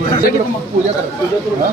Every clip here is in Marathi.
या. मग पूजा करा पूजा करू ना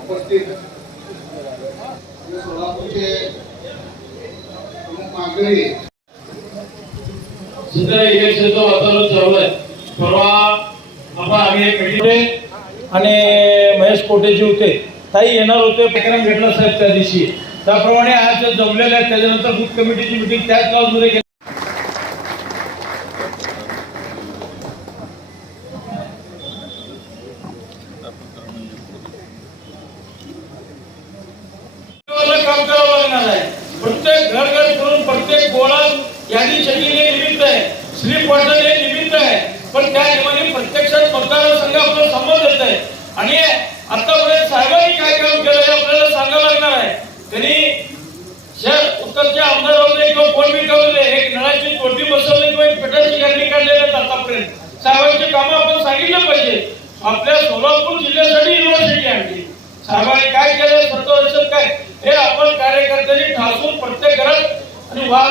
उपस्थित सोलापूरचे प्रमुख मागणी सध्या इलेक्शनचं वातावरण चालू आहे परवा आपण आम्ही एक meeting आणि महेश कोटेजी होते. ताई येणार होते प्रकरण भेटला साहेब त्या दिवशी. त्याप्रमाणे आज जमलेल्या आहेत त्याच्यानंतर बूथ कमिटीची मिटिंग त्याच गावमध्ये घेतली वालं काम करावं लागणार आहे प्रत्येक घर घर करून प्रत्येक गोळा यादी शनी हे निमित्त आहे. स्लिप वाटण हे निमित्त आहे. पण त्या निमित्ताने प्रत्यक्षात मतदारसंघ आपला संबंध येत आहे. आणि आतापर्यंत साहेबांनी काय काम केलं हे आपल्याला सांगावं लागणार आहे. त्यांनी शहर उत्तरच्या आमदारांनी किंवा कोण बी कळवले एक नळाची तोटी बसवली किंवा एक पेट्रोलची गाडी काढलेली आहेत आतापर्यंत. साहेबांची कामं आपण सांगितलं पाहिजे. आपल्या सोलापूर जिल्ह्यासाठी युनिव्हर्सिटी आणली. साहेबांनी काय केलं सत्तर काय? हे आपण कार्यकर्त्यांनी ठासून प्रत्येक घरात आणि वा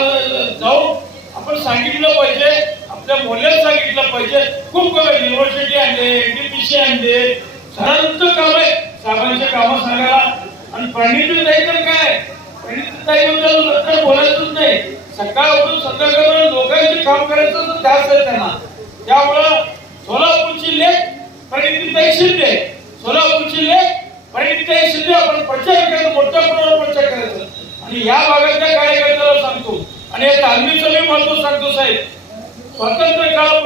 जाऊन आपण सांगितलं पाहिजे आपल्या मोल्यात सांगितलं पाहिजे. खूप काम युनिव्हर्सिटी आणले एनडीपीसी आणले. सरांचं काम आहे. साहेबांचे कामं सांगायला. आणि प्रणिती नाही तर काय? प्रणितीताईबद्दल तर बोलायचंच नाही. सकाळ उठून संध्याकाळ लोकांचे काम करायचं तर ध्यास आहे त्यांना. त्यामुळं सोलापूरची लेख प्रणितीताई शिंदे सोलापूरची लेख पण तिथे शिल्ले आपण प्रचार करायचं मोठ्या प्रमाणावर प्रचार करायचं आणि या भागातल्या कार्यकर्त्याला सांगतो आणि या तालमीचं मी महत्त्व सांगतो साहेब. स्वातंत्र्य काळामध्ये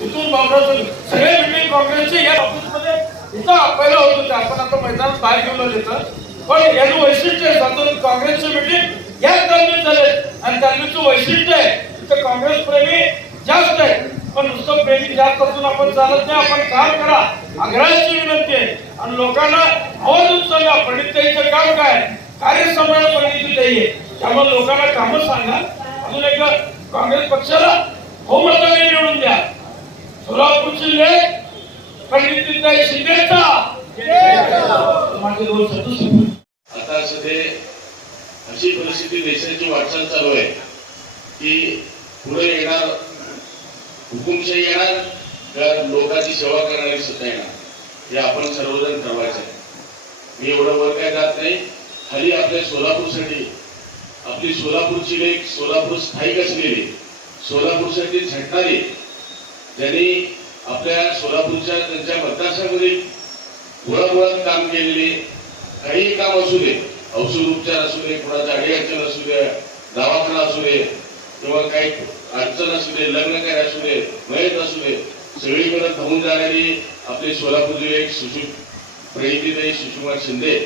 तिथून बाबरातून सगळे मिटिंग काँग्रेसचे या ऑफिसमध्ये इथं आपल्याला होत होते आपण आता मैदानात बाहेर घेऊन येतं पण याचं वैशिष्ट्य आहे स्वातंत्र्य काँग्रेसचे मिटिंग याच तालमीत झाले. आणि तालमीचं वैशिष्ट्य आहे तिथं काँग्रेस प्रेमी जास्त आहे. पण नुसतं प्रेमी जास्त असून आपण चालत नाही आपण काम करा. आग्रहाची आणि लोकांना आवाज उचलला पंडिताईचं काम काय? कार्यसंभाळ सांभाळणं पंडिताई आहे त्यामुळे लोकांना काम सांगा. अजून एक काँग्रेस पक्षाला बहुमताने निवडून द्या. सोलापूर जिल्हे पंडिताई शिंदेचा. माझे दोन सदस्य आता सध्या अशी परिस्थिती देशाची वाटचाल चालू आहे की पुढे येणार हुकुमशाही येणार तर लोकांची सेवा करणारी सत्ता येणार. हे आपण सर्वजण ठरवायचं आहे. मी एवढं वर काय जात नाही. खाली आपल्या सोलापूरसाठी आपली सोलापूरची लेख सोलापूर स्थायिक असलेली सोलापूरसाठी झटणारी ज्यांनी आपल्या सोलापूरच्या त्यांच्या मतदारसंघामध्ये मुळामुळात काम केलेले काही काम असू दे औषध उपचार असू दे कुणाचं अडी अडचण असू दे दवाखाना असू दे किंवा काही अडचण असू दे लग्न काय असू दे मयत असू होऊन जाणारी आपले सोलापूर एक सुशू प्रणितीताई सुषुमार शिंदे.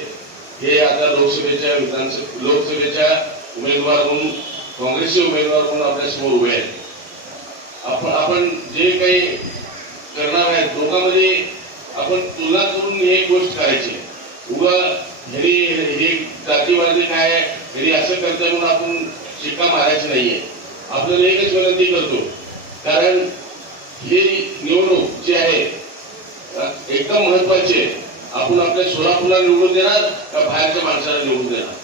हे आता लोकसभेच्या विधानसभा लोकसभेच्या उमेदवार म्हणून काँग्रेसचे उमेदवार म्हणून आपल्यासमोर उभे आहेत. आपण आपण जे काही करणार आहेत लोकांमध्ये आपण तुलना करून हे गोष्ट करायची. उगा घरी हे जातीवादी काय आहे, असं करतोय म्हणून आपण शिक्का मारायची नाहीये. आपल्याला एकच विनंती करतो. कारण ही निवडणूक जी आहे एकदम महत्वाची आहे. आपण आपल्या सोलापूरला निवडून देणार का बाहेरच्या माणसाला निवडून देणार?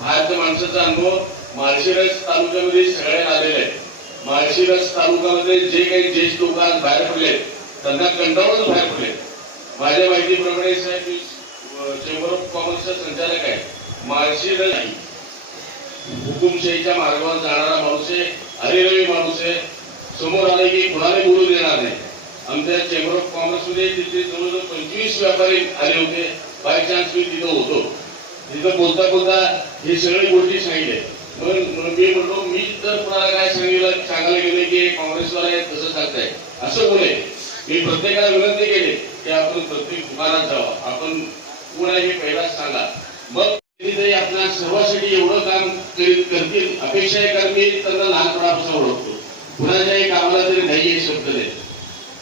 बाहेरच्या माणसाचा अनुभव माळशिरस तालुक्यामध्ये सगळ्यांना आलेला आहे. माळशिरस तालुक्यामध्ये जे काही ज्येष्ठ लोक आज बाहेर पडले त्यांना कंटाळूनच बाहेर पडले माझ्या माहितीप्रमाणे साहेब मी चेंबर ऑफ कॉमर्सचा संचालक आहे. माळशिरस नाही. हुकुमशाहीच्या मार्गावर जाणारा माणूस आहे. हरिरवी माणूस आहे समोर आले की कुणाला बोलू देणार नाही आमच्या चेंबर ऑफ कॉमर्समध्ये तिथे जवळजवळ पंचवीस व्यापारी आले होते. बाय चान्स मी तिथं होतो. तिथं बोलता बोलता हे सगळे गोष्टी सांगितले मग मग मी म्हणलो मी तर कुणाला काय सांगितलं सांगायला गेले की काँग्रेसवाले तसं सांगताय. असं बोले मी प्रत्येकाला विनंती केली की आपण प्रत्येक दुकानात जावं. आपण कोण हे पहिलाच सांगा. मग तरी आपल्या सर्वांसाठी एवढं काम करीत करतील अपेक्षा आहे कारण मी त्यांना लहानपणापासून ओळखतो. कुणाच्याही कामाला तरी नाही आहे शब्द नाही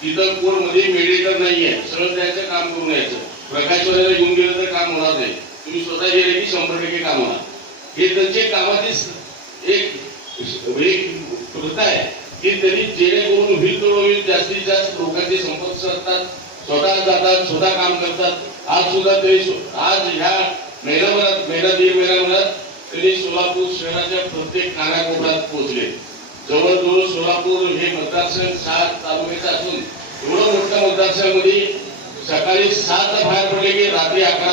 तिथं कोण म्हणजे मध्ये मेडिटर नाहीये. सरळ त्याचं काम करून यायचं. प्रकाशवाल्याला घेऊन गेलं तर काम होणार नाही. तुम्ही स्वतः गेले की शंभर टक्के काम होणार. हे त्यांचे कामाची एक म्हणजे एक प्रथा आहे की त्यांनी जेणेकरून होईल तेवढं होईल जास्तीत जास्त लोकांचे संपर्क साधतात स्वतः जातात स्वतः काम करतात. आज सुद्धा ते आज ह्या महिनाभरात महिना दीड महिन्याभरात त्यांनी सोलापूर शहराच्या प्रत्येक कानाकोपऱ्यात पोहोचले. जवळजवळ सोलापूर हे मतदारसंघ सात तालुक्यात असून एवढं मोठ्या मतदारसंघामध्ये सकाळी सात बाहेर पडले की रात्री अकरा